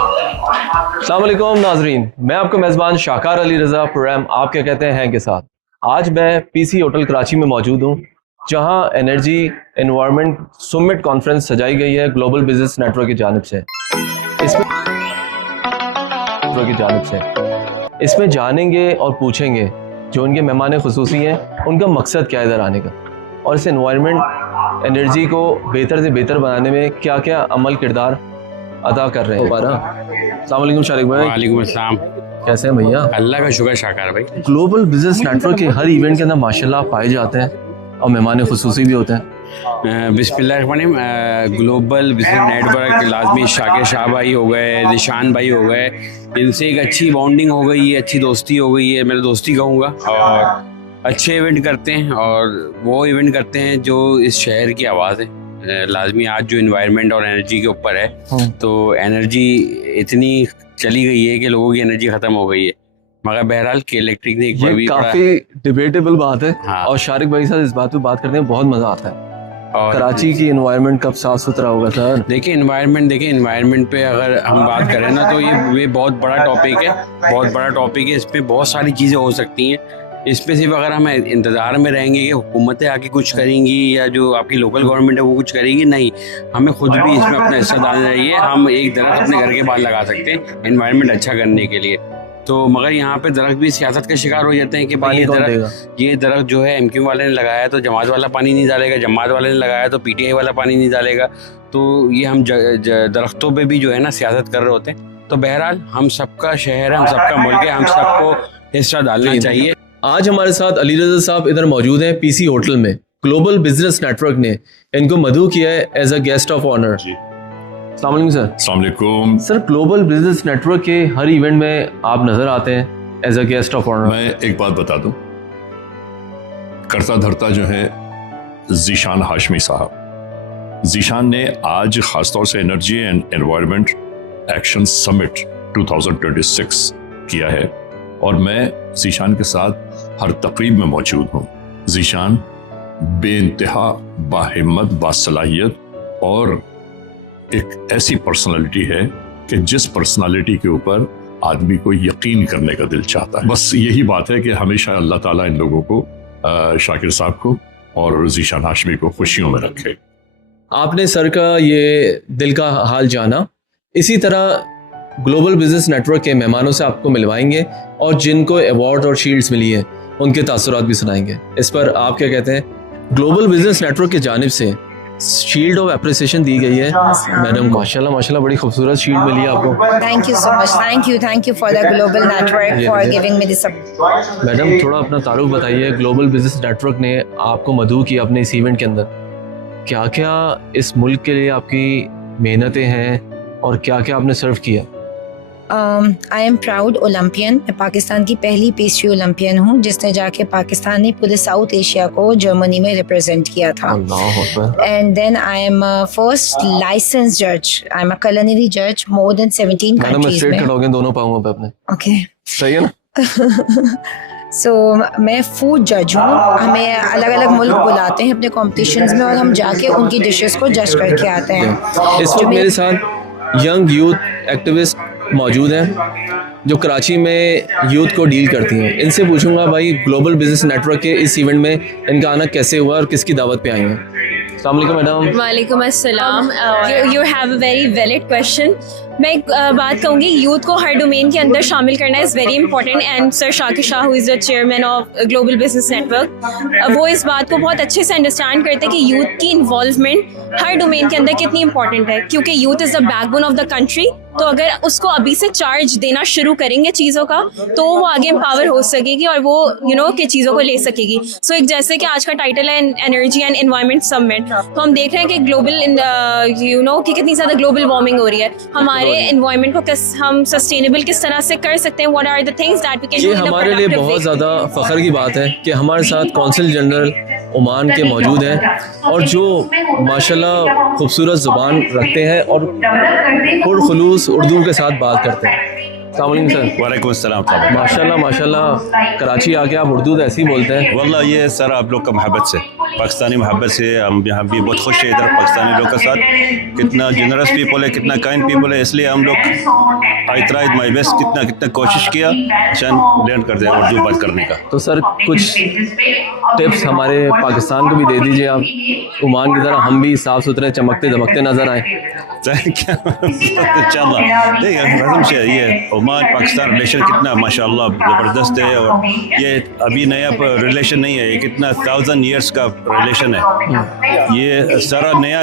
अस्सलाम वालेकुम नाजरीन, मैं आपका मेज़बान शाकार अली रज़ा प्रोग्राम आप क्या कहते हैं के साथ आज मैं पीसी होटल कराची में मौजूद हूँ, जहाँ एनर्जी एनवायरनमेंट समिट कॉन्फ्रेंस सजाई गई है ग्लोबल बिजनेस नेटवर्क की जानिब से इसमें जानेंगे और पूछेंगे जो उनके मेहमान खुसूसी हैं, उनका मकसद क्या है इधर आने का, और इस एनवायरनमेंट एनर्जी को बेहतर से बेहतर बनाने में क्या क्या अमल किरदार अदा कर रहे हैं। अस्सलाम वालेकुम शारिक भाई। वालेकुम अस्सलाम। कैसे हैं भैया? अल्लाह का शुक्र शाकार भाई। ग्लोबल बिजनेस नेटवर्क के हर इवेंट के अंदर माशाल्लाह पाए जाते हैं और मेहमान खुसूसी भी होते हैं। बिस्मिल्लाहिर्रहमानिर्रहीम। ग्लोबल बिजनेस नेटवर्क लाजमी शाकिर शाह भाई हो गए, निशान भाई हो गए, इनसे एक अच्छी बॉन्डिंग हो गई है, अच्छी दोस्ती हो गई है, मैं दोस्ती कहूँगा। और अच्छे इवेंट करते हैं और वो इवेंट करते हैं जो इस शहर की आवाज़ है। लाजमी आज जो इन्वायरमेंट और एनर्जी के ऊपर है, तो एनर्जी इतनी चली गई है कि लोगों की एनर्जी ख़त्म हो गई है, मगर बहरहाल कि इलेक्ट्रिक ने ये काफ़ी डिबेटेबल बात है। हाँ। और शारिक भाई साहब इस बात पे बात करने में बहुत मज़ा आता है। और कराची की एनवायरनमेंट कब साफ सुथरा होगा सर? देखिए इन्वायरमेंट पे अगर हम बात करें ना, तो ये बहुत बड़ा टॉपिक है, बहुत बड़ा टॉपिक है। इस पर बहुत सारी चीज़ें हो सकती हैं। इस पे सिर्फ अगर हम इंतज़ार में रहेंगे कि हुकूमतें आके कुछ करेंगी या जो आपकी लोकल गवर्नमेंट है वो कुछ करेगी, नहीं, हमें खुद भी इसमें अपना हिस्सा डालना चाहिए। हम एक दरख्त अपने घर के बाहर लगा सकते हैं एनवायरनमेंट अच्छा करने के लिए। तो मगर यहाँ पे दरख्त भी सियासत का शिकार हो जाते हैं कि भाई ये दरख्त जो है एमक्यू वाले ने लगाया तो जमात वाला पानी नहीं डालेगा, जमात वाले ने लगाया तो पीटीआई वाला पानी नहीं डालेगा। तो ये हम दरख्तों पे भी जो है ना सियासत कर रहे होते हैं। तो बहरहाल हम सबका शहर है, हम सबका मुल्क है, हम सबको हिस्सा डालना चाहिए। आज हमारे साथ अली रज़ा साहब इधर मौजूद हैं पीसी होटल में। ग्लोबल बिजनेस नेटवर्क ने इनको मदऊ किया है as a guest of honour. अस्सलाम वालेकुम सर। अस्सलाम वालेकुम। सर, ग्लोबल बिजनेस नेटवर्क के हर इवेंट में आप नजर आते हैं as a guest of honour. मैं एक बात बता दूं, करता धरता जो है ज़ीशान हाशमी साहब, ज़ीशान ने आज खासतौर से energy and environment action summit 2026 किया है और मैं ज़ीशान के साथ हर तकरीब में मौजूद हूँ। ज़ीशान बेइंतहा बाहिम्मत, बासलाहियत और एक ऐसी पर्सनालिटी है कि जिस पर्सनालिटी के ऊपर आदमी को यकीन करने का दिल चाहता है। बस यही बात है कि हमेशा अल्लाह ताला इन लोगों को, शाकिर साहब को और ज़ीशान हाशमी को खुशियों में रखे। आपने सर का ये दिल का हाल जाना। इसी तरह ग्लोबल बिजनेस नेटवर्क के मेहमानों से आपको मिलवाएंगे और जिनको अवार्ड और शील्ड्स मिली है उनके तासुरात भी सुनाएंगे। इस पर आप क्या कहते हैं? ग्लोबल बिजनेस नेटवर्क की जानिब से शील्ड ऑफ एप्रिसिएशन दी गई है मैडम को। माशाल्लाह माशाल्लाह, बड़ी खूबसूरत शील्ड मिली है आपको। Thank you so much. Thank you for the global network for giving me this. Madam थोड़ा अपना तारुफ बताइए। ग्लोबल बिजनेस नेटवर्क ने आपको मदऊ किया अपने इस इवेंट के अंदर, क्या क्या इस मुल्क के लिए आपकी मेहनतें हैं और क्या क्या आपने सर्व किया? I am proud Olympian. मैं पाकिस्तान की पहली पेस्ट्री ओलंपियन हूँ जिसने जाके पाकिस्तान ने पूरे साउथ एशिया को जर्मनी में रिप्रेजेंट किया था। And then I am first license जज। आई एम अ culinary जज मोर देन 17 कंट्रीज में। खड़े हो गए दोनों पाँवों पे अपने। ओके, सही है ना? सो मैं फूड जज हूँ। हमें अलग अलग मुल्क बुलाते हैं अपने कॉम्पिटिशन्स में और हम जाके उनकी डिशेस को जज करके आते हैं। इस वक्त मेरे साथ यंग यूथ एक्टिविस्ट मौजूद हैं जो कराची में यूथ को डील करती हैं। इनसे पूछूंगा भाई ग्लोबल बिजनेस नेटवर्क के इस इवेंट में इनका आना कैसे हुआ और किसकी दावत पे आई हैं? अस्सलाम वालेकुम मैडम। वालेकुम अस्सलाम। You have a very valid question. मैं एक बात कहूँगी, यूथ को हर डोमेन के अंदर शामिल करना is very important. And sir Shakir Shah who is the chairman of global business network, वो इस बात को बहुत अच्छे से अंडरस्टैंड करते हैं कि यूथ की इन्वॉल्वमेंट हर डोमेन के अंदर कितनी इंपॉर्टेंट है, क्योंकि youth is the backbone of the country. तो अगर उसको अभी से चार्ज देना शुरू करेंगे चीज़ों का, तो वो आगे एम्पावर हो सकेगी और वो कि चीज़ों को ले सकेगी। सो एक जैसे कि आज का टाइटल है एनर्जी एंड एनवायरनमेंट समिट, तो हम देख रहे हैं कि ग्लोबल कि कितनी ज़्यादा ग्लोबल वार्मिंग हो रही है। हमारे एनवायरनमेंट को हम सस्टेनेबल किस तरह से कर सकते हैं, what are the things that we can do. ये हमारे लिए बहुत ज़्यादा फ़ख्र की बात है कि हमारे साथ कौंसिल जनरल ओमान के मौजूद हैं और जो माशाल्लाह खूबसूरत ज़ुबान रखते हैं और पुरखुलूस उर्दू के साथ बात करते हैं। अस्सलाम वालेकुम सर। वालेकुम अस्सलाम। माशाल्लाह माशाल्लाह, कराची आके आप उर्दू तो ऐसे ही बोलते हैं। वल्लाह ये सर आप लोग का मोहब्बत से। पाकिस्तानी मोहब्बत से हम यहाँ भी बहुत खुश है इधर पाकिस्तानी लोग के साथ। कितना जनरस पीपल है, कितना काइंड पीपल है, इसलिए हम लोग आई ट्राइड माई बेस्ट, कितना कोशिश किया लर्न कर दिया उर्दू बात करने का। तो सर कुछ टिप्स हमारे पाकिस्तान को भी दे दीजिए आप, ओमान की तरह हम भी साफ सुथरे चमकते दमकते नजर आए। इंशाल्लाह ठीक है, कसम से ये ओमान पाकिस्तान रिलेशन कितना माशाल्लाह ज़बरदस्त है, और ये अभी नया रिलेशन नहीं है, ये कितना 1000 ईयर्स का रिलेशन है। ये सारा नया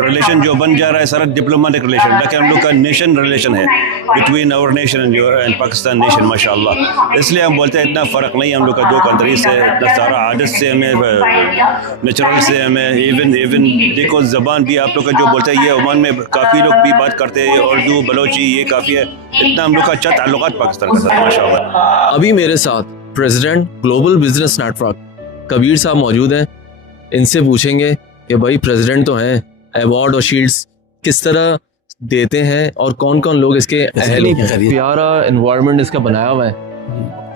रिलेशन जो बन जा रहा है सारा डिप्लोमेटिक रिलेशन, लेकिन हम लोग का नेशन रिलेशन है between our nation and Pakistan nation माशाल्लाह। इसलिए हम बोलते हैं इतना फ़र्क नहीं हम लोग का दो कंट्री से, इतना सारा आदत से हमें नेचुरल से हमें इवन देखो ज़बान भी आप लोग का जो बोलते हैं, ये ओमान में काफ़ी लोग भी बात करते हैं उर्दू बलोची, ये काफ़ी है, इतना हम लोग का अच्छा ताल्लुकात पाकिस्तान के साथ माशाल्लाह। अभी मेरे साथ president global business network Kabir साहब मौजूद हैं, इनसे पूछेंगे कि भाई प्रेसिडेंट तो हैं, अवार्ड और शील्ड्स किस तरह देते हैं और कौन कौन लोग इसके अहल हैं। प्यारा एनवायरनमेंट इसका बनाया हुआ है,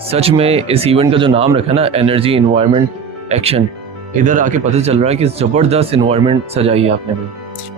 सच में इस इवेंट का जो नाम रखा ना एनर्जी एनवायरनमेंट एक्शन, इधर आके पता चल रहा है कि ज़बरदस्त एनवायरनमेंट सजाई है आपने भी।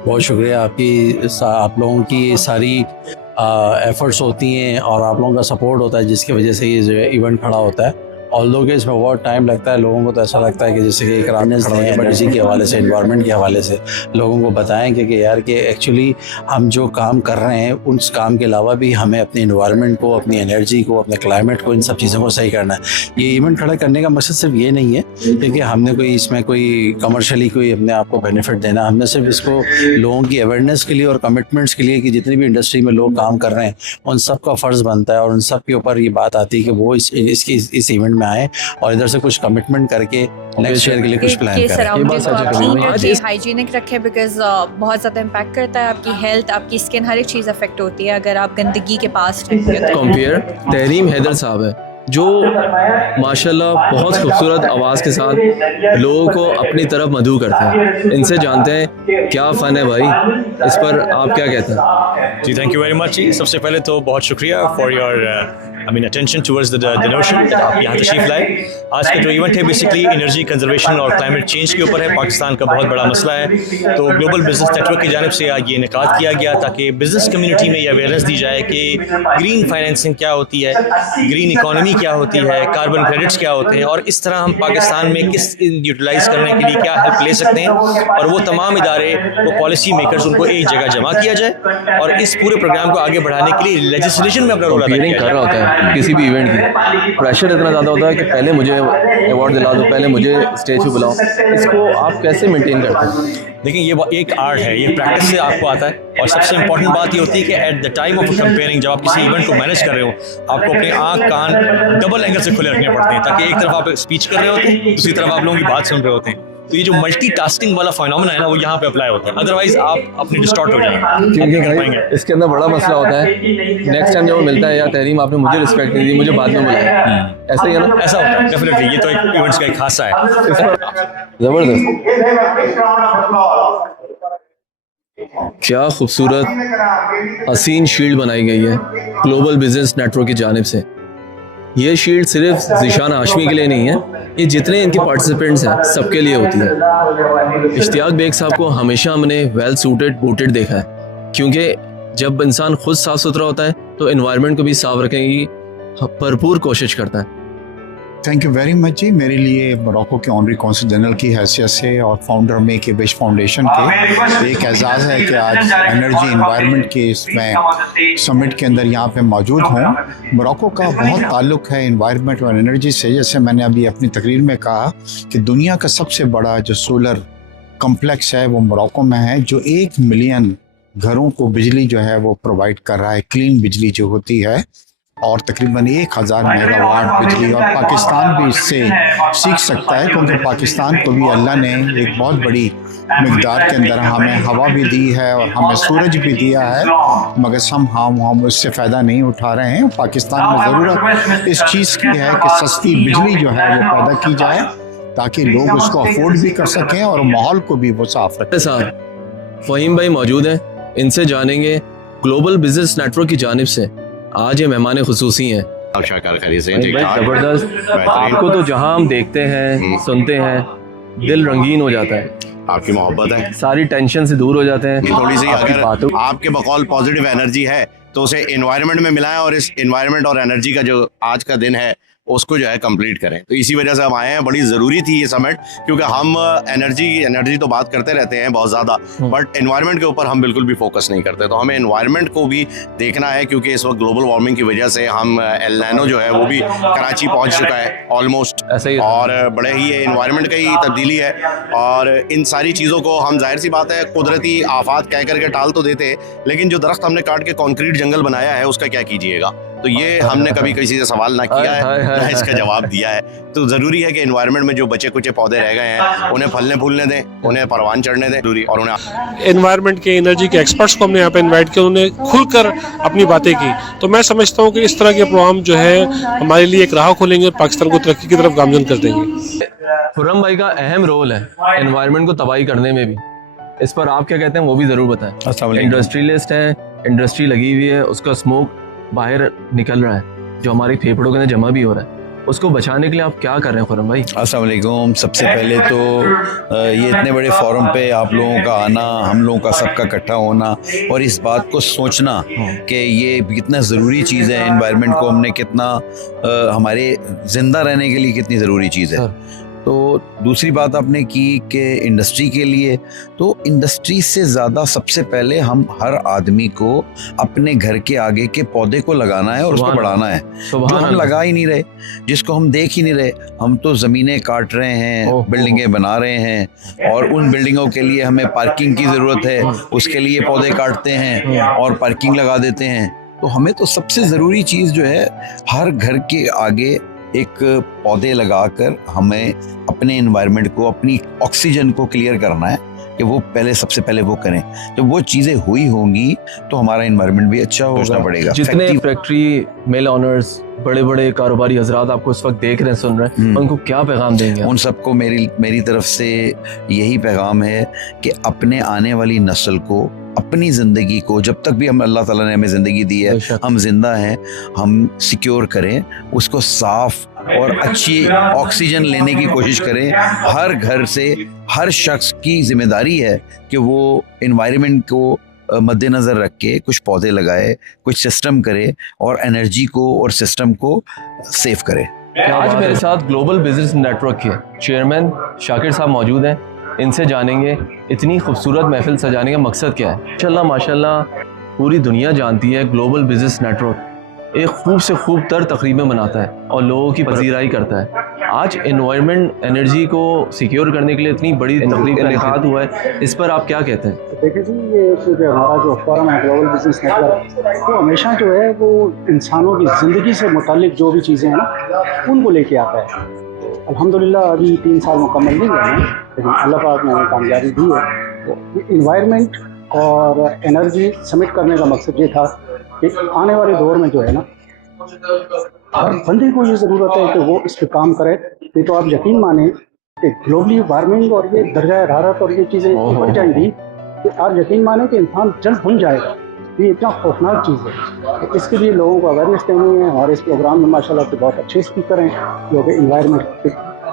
बहुत शुक्रिया आप लोगों की सारी एफर्ट्स होती हैं और आप लोगों का सपोर्ट होता है जिसकी वजह से ये जो इवेंट खड़ा होता है। ऑल्दो कि इसमें बहुत टाइम लगता है, लोगों को तो ऐसा लगता है कि जैसे कि एक रानेस दें एनर्जी के हवाले से, एनवायरनमेंट के हवाले से लोगों को बताएं कि यार कि एक्चुअली हम जो काम कर रहे हैं उस काम के अलावा भी हमें अपने एनवायरनमेंट को, अपनी एनर्जी को, अपने क्लाइमेट को, इन सब चीज़ों को सही करना है। ये इवेंट खड़ा करने का मकसद सिर्फ ये नहीं है क्योंकि हमने कोई इसमें कोई कमर्शली कोई अपने आप को बेनिफिट देना, हमने सिर्फ इसको लोगों की अवेयरनेस के लिए और कमिटमेंट्स के लिए कि जितनी भी इंडस्ट्री में लोग काम कर रहे हैं उन सब का फ़र्ज़ बनता है और उन सब के ऊपर ये बात आती है कि वो इस इवेंट में आए और इधर से कुछ कमिटमेंट करके नेक्स्ट ईयर के लिए कुछ प्लान करें। हाइजीनिक रखें बिकॉज बहुत ज़्यादा इम्पैक्ट करता है आपकी हेल्थ, आपकी स्किन, हर एक चीज़ अफेक्ट होती है अगर आप गंदगी के पास कंपेयर तहरीम हैदर साहब है जो माशाल्लाह बहुत खूबसूरत आवाज़ के साथ लोगों को अपनी तरफ मदऊ करते हैं। इनसे जानते हैं क्या फ़न है भाई, इस पर आप क्या कहते हैं? जी थैंक यू वेरी मच जी। सबसे पहले तो बहुत शुक्रिया for your attention towards the notion, आप यहाँ तशरीफ लाए। आज का जो इवेंट है बेसिकली एनर्जी कंजर्वेशन और क्लाइमेट चेंज के ऊपर है, पाकिस्तान का बहुत बड़ा मसला है। तो ग्लोबल बिजनेस नेटवर्क की जानिब से आज ये इनेकाद किया गया ताकि बिजनेस कम्युनिटी में ये अवेयरनेस दी जाए कि ग्रीन फाइनेंसिंग क्या होती है, ग्रीन इकॉनमी क्या होती है, कार्बन क्रेडिट्स क्या होते हैं और इस तरह हम पाकिस्तान में किस यूटिलाइज करने के लिए क्या हेल्प ले सकते हैं। और वो तमाम इदारे, वो पॉलिसी मेकर्स, उनको एक जगह जमा किया जाए और इस पूरे प्रोग्राम को आगे बढ़ाने के लिए लेजिस्लेशन में अपना रोल अदा किया कर रहा होता है। किसी भी इवेंट की प्रेशर इतना ज़्यादा होता है कि पहले मुझे अवार्ड दिला दो, पहले मुझे स्टेज पे बुलाओ, इसको आप कैसे मेंटेन करते हैं? देखिए ये एक आर्ट है, ये प्रैक्टिस से आपको आता है और सबसे इंपॉर्टेंट बात ये होती है कि at the time of comparing, जब आप किसी इवेंट को मैनेज कर रहे हो आपको अपने आँख कान डबल एंगल से खुले रखने पड़ते हैं ताकि एक तरफ आप स्पीच कर रहे होते हैं, दूसरी तरफ आप लोगों की बात सुन रहे होते हैं। तो ये जो मल्टीटास्किंग वाला फिनोमेना है ना, वो यहाँ पे अप्लाई होता है, अदरवाइज आप अपने डिस्टॉर्ट हो जाएंगे। इसके अंदर बड़ा मसला होता है, नेक्स्ट टाइम जब मिलता है यार तहरीम आपने मुझे रिस्पेक्ट नहीं दी, मुझे बाद में बुलाया, ऐसा ही है ना? ऐसा होता है डेफिनेटली, ये तो एक इवेंट्स का एक खासा है। जबरदस्त, क्या खूबसूरत हसीन शील्ड बनाई गई है ग्लोबल बिजनेस नेटवर्क की जानिब से। ये शील्ड सिर्फ ज़ीशान हाशमी के लिए नहीं है, ये जितने इनके पार्टिसिपेंट्स हैं सबके लिए होती है। इश्तियाक बेग साहब को हमेशा हमने वेल सूटेड बूटेड देखा है क्योंकि जब इंसान खुद साफ सुथरा होता है तो एनवायरनमेंट को भी साफ रखने की भरपूर कोशिश करता है। थैंक यू वेरी मच जी। मेरे लिए मोरक्को के ऑनरी कौंसल जनरल की हैसियत से और founder make a wish foundation के एक एजाज़ है कि आज एनर्जी एनवायरनमेंट के इसमें समिट के अंदर यहाँ पे मौजूद हूँ। मोरक्को का बहुत ताल्लुक़ है एनवायरनमेंट और एनर्जी से। जैसे मैंने अभी अपनी तकरीर में कहा कि दुनिया का सबसे बड़ा जो सोलर कम्प्लेक्स है वो मोरक्को में है, जो 1 मिलियन घरों को बिजली जो है वो प्रोवाइड कर रहा है, क्लीन बिजली जो होती है, और तकरीबन 1000 मेगावाट बिजली। और पाकिस्तान भी इससे सीख सकता है क्योंकि पाकिस्तान को भी अल्लाह ने एक बहुत बड़ी मिकदार के अंदर हमें हवा भी दी है और हमें सूरज भी दिया है, मगर हम उससे फ़ायदा नहीं उठा रहे हैं। पाकिस्तान में ज़रूरत इस चीज़ की है कि सस्ती बिजली जो है वो पैदा की जाए ताकि लोग उसको अफोर्ड भी कर सकें और माहौल को भी वो साफ रखें। साहब फ़हीम भाई मौजूद हैं, इनसे जानेंगे ग्लोबल बिजनेस नेटवर्क की जानिब से आज ये मेहमान खुसूसी हैं। शाकार खरीद से जबरदस्त, आपको तो जहां हम देखते हैं सुनते हैं दिल रंगीन हो जाता है, आपकी मोहब्बत है, सारी टेंशन से दूर हो जाते हैं। थोड़ी सी आपकी अगर बातों आपके बकौल पॉजिटिव एनर्जी है तो उसे एनवायरनमेंट में मिलाएं और इस एनवायरनमेंट और एनर्जी का जो आज का दिन है उसको जो है कंप्लीट करें। तो इसी वजह से हम आए हैं, बड़ी ज़रूरी थी ये समिट, क्योंकि हम एनर्जी तो बात करते रहते हैं बहुत ज़्यादा, बट एनवायरनमेंट के ऊपर हम बिल्कुल भी फोकस नहीं करते। तो हमें एनवायरनमेंट को भी देखना है, क्योंकि इस वक्त ग्लोबल वार्मिंग की वजह से हम एल नैनो जो है वो भी कराची पहुंच चुका है ऑलमोस्ट, ऐसा ही और बड़े ही एनवायरनमेंट का ही तब्दीली है। और इन सारी चीज़ों को हम जाहिर सी बात है कुदरती आफात कह करके टाल तो देते हैं, लेकिन जो दरख्त हमने काट के कॉन्क्रीट जंगल बनाया है उसका क्या कीजिएगा। तो ये हमने कभी किसी से सवाल ना किया है, ना इसका जवाब दिया है। तो ज़रूरी है कि एनवायरनमेंट में जो बचे कुचे पौधे रह गए हैं उन्हें फलने फूलने दें, उन्हें परवान चढ़ने दें जरूरी, और उन्हें एनवायरनमेंट के एनर्जी के एक्सपर्ट्स को हमने यहाँ पे इनवाइट किया, उन्होंने खुलकर अपनी बातें की। तो मैं समझता हूँ कि इस तरह के प्रोग्राम जो है हमारे लिए एक राह खोलेंगे और पाकिस्तान को तरक्की की तरफ गामजन कर देंगे। खुर्रम भाई का अहम रोल है एनवायरनमेंट को तबाही करने में भी, इस पर आप क्या कहते हैं वो भी ज़रूर बताएं। इंडस्ट्रियलिस्ट है, इंडस्ट्री लगी हुई है, उसका स्मोक बाहर निकल रहा है जो हमारे फेफड़ों के अंदर जमा भी हो रहा है, उसको बचाने के लिए आप क्या कर रहे हैं खुर्रम भाई? अस्सलाम वालेकुम। सबसे पहले तो ये इतने बड़े फोरम पे आप लोगों का आना, हम लोगों का सबका इकट्ठा होना और इस बात को सोचना कि ये कितना ज़रूरी चीज़ है, एनवायरनमेंट को हमने कितना हमारे ज़िंदा रहने के लिए कितनी ज़रूरी चीज़ है। तो दूसरी बात आपने की कि इंडस्ट्री के लिए, तो इंडस्ट्री से ज़्यादा सबसे पहले हम हर आदमी को अपने घर के आगे के पौधे को लगाना है और उसको बढ़ाना है, जो हम लगा ही नहीं रहे, जिसको हम देख ही नहीं रहे। हम तो ज़मीनें काट रहे हैं, बिल्डिंगें बना रहे हैं, और उन बिल्डिंगों के लिए हमें पार्किंग की ज़रूरत है, उसके लिए पौधे काटते हैं और पार्किंग लगा देते हैं। तो हमें तो सबसे ज़रूरी चीज़ जो है, हर घर के आगे एक पौधे लगाकर हमें अपने एनवायरनमेंट को, अपनी ऑक्सीजन को क्लियर करना है कि वो पहले सबसे पहले वो करें। जब वो चीज़ें हुई होंगी तो हमारा एनवायरनमेंट भी अच्छा होना पड़ेगा। जितने फैक्ट्री मिल ऑनर्स, बड़े बड़े कारोबारी हजरात आपको इस वक्त देख रहे हैं, सुन रहे हैं, उनको क्या पैगाम देंगे? उन सबको मेरी तरफ से यही पैगाम है कि अपने आने वाली नस्ल को, अपनी ज़िंदगी को, जब तक भी हम अल्लाह ताला ने हमें ज़िंदगी दी है, हम जिंदा हैं, हम सिक्योर करें, उसको साफ और अच्छी ऑक्सीजन लेने की कोशिश करें। हर घर से हर शख्स की जिम्मेदारी है कि वो एनवायरनमेंट को मद्देनज़र रख के कुछ पौधे लगाए, कुछ सिस्टम करे और एनर्जी को और सिस्टम को सेव करे। आज मेरे साथ ग्लोबल बिजनेस नेटवर्क के चेयरमैन शाकिर साहब मौजूद हैं, इनसे जानेंगे इतनी खूबसूरत महफिल सजाने का मकसद क्या है। माशाल्लाह माशाल्लाह पूरी दुनिया जानती है ग्लोबल बिजनेस नेटवर्क एक खूब से खूब तर तकरीबें मनाता है और लोगों की पजीराई करता है। आज एनवायरनमेंट एनर्जी को सिक्योर करने के लिए इतनी बड़ी तकरीब का इनेकाद हुआ है, इस पर आप क्या कहते हैं? देखिए जी, ये जो हमारा जो फोरम है ग्लोबल बिजनेस नेटवर्क, वो हमेशा जो है वो इंसानों की ज़िंदगी से मुतालिक जो भी चीज़ें हैं ना उनको लेके आता है। अल्हम्दुलिल्लाह अभी 3 साल मुकम्मल नहीं हुए हैं, लेकिन अल्लाह पाक ने हमें कामयाबी दी है। तो इन्वायरमेंट और एनर्जी समिट करने का मकसद ये था कि आने वाले दौर में जो है ना, हर बंदे को ये ज़रूरत है कि वो इस पर काम करे। नहीं तो आप यकीन माने कि ग्लोबली वार्मिंग और ये दर्जा हरारत और ये चीज़ें बढ़ जाएंगी कि आप यकीन माने कि इंसान जल्द भूल जाएगा। ये इतना खौफनाक चीज़ है। तो इसके लिए लोगों को अवेयरनेस देनी है। हमारे इस प्रोग्राम में माशाल्लाह से बहुत अच्छे स्पीकर हैं जो कि इन्वायरमेंट के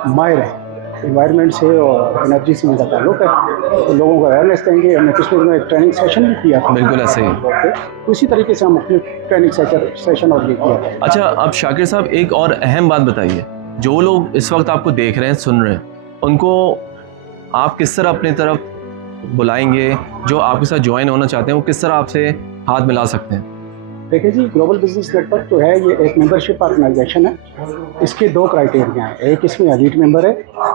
माहिर हैं, इन्वायरमेंट से और एनर्जी से उनका ताल्लुक है, तो लोगों को अवेयरनेस देंगे। हमने पिछले दिनों एक ट्रेनिंग सेशन भी किया था, बिल्कुल ऐसे ही, तो इसी तरीके से हम ट्रेनिंग सेशन और ये किया था। अच्छा, अब शाकिर साहब एक और अहम बात बताइए, जो लोग इस वक्त आपको देख रहे हैं, सुन रहे हैं, उनको आप किस तरह अपनी तरफ बुलाएंगे? जो आपके साथ ज्वाइन होना चाहते हैं वो किस तरह आपसे हाथ मिला सकते हैं? देखिए जी, ग्लोबल बिजनेस नेटवर्क जो है ये एक मेंबरशिप ऑर्गेनाइजेशन है। इसके 2 क्राइटेरिया हैं, एक इसमें एलीट मेंबर है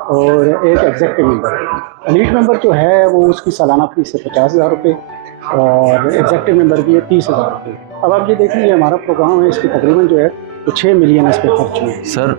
और एक एग्जेक्टिव मेंबर है। एलीट मेंबर जो है वो उसकी सालाना फीस है 50,000 रुपये और एग्जेक्टिव मेंबर की है 30,000 रुपये। अब आप ये देखिए, ये हमारा प्रोग्राम है, इसके तकरीबन जो है तो 6 मिलियन इस पर खर्च हुए हैं। सर